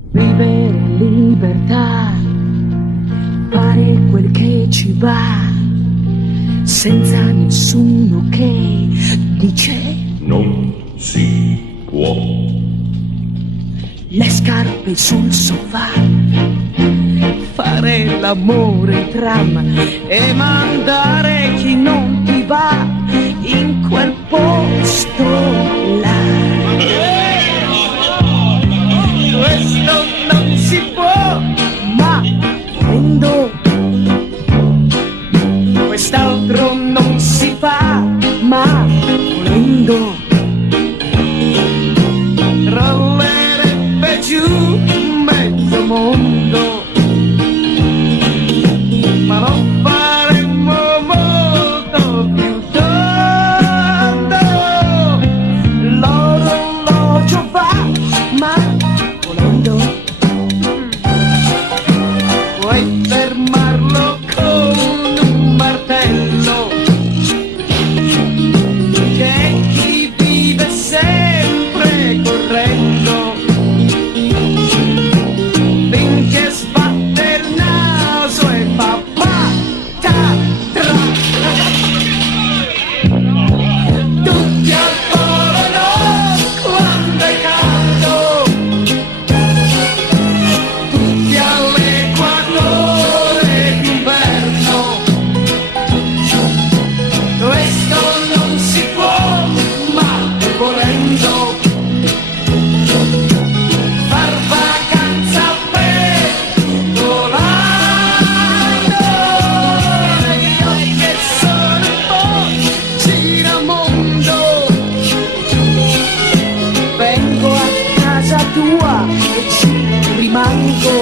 Vivere in libertà, fare quel che ci va, senza nessuno che dice non si può. Le scarpe sul sofà, fare l'amore in tram e mandare chi non ti va in quel posto là. Questo non si può, ma volendo, quest'altro non si fa, ma volendo, crollerebbe giù mezzo mondo, ma non faremmo molto più tondo. L'orologio va, ma volendo puoi fermarlo con un martello, che chi vive sempre correndo finché sbatte il naso e fa patatra. Tutti al polo nord quando è caldo, tutti all'equatore d'inverno. Questo non si può, ma volendo, far vacanza per tutto l'anno. Io che sono un po' giramondo, vengo a casa tua e ci rimango.